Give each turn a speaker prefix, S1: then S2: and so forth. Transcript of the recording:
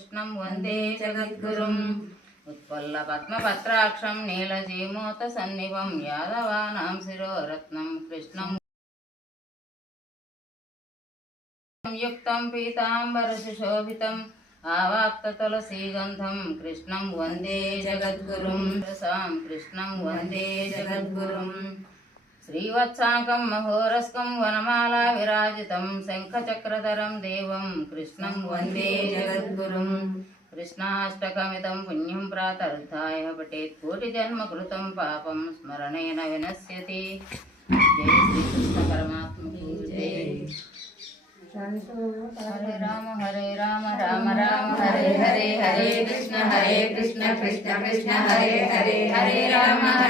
S1: కృష్ణం వందే జగద్గురుం. ఉత్పల్ల పద్మపత్రాక్షం నీలజీమూత సన్నిభం యాదవానాం శిరోరత్నం కృష్ణం. యుక్తం పీతాంబర సుశోభితం ఆవాప్త తులసీగంధం కృష్ణం వందే జగద్గురుం. శ్రీవత్సాకం మహోరస్కం వనమాలా విరాజితం శంఖచక్రధరం దేవం కృష్ణం వందే జగద్గురుం. కృష్ణాష్టకమితం పుణ్యం ప్రాతర్థాయ పఠేత్ కోటి జన్మ కృతం పాపం స్మరణేన వినశ్యతి. జై శ్రీకృష్ణ పరమాత్మకు హరే రామ హరే రామ రామ రామ హరే హరే హరే కృష్ణ హరే కృష్ణ కృష్ణ కృష్ణ హరే హరే హరే రామ హరే రామ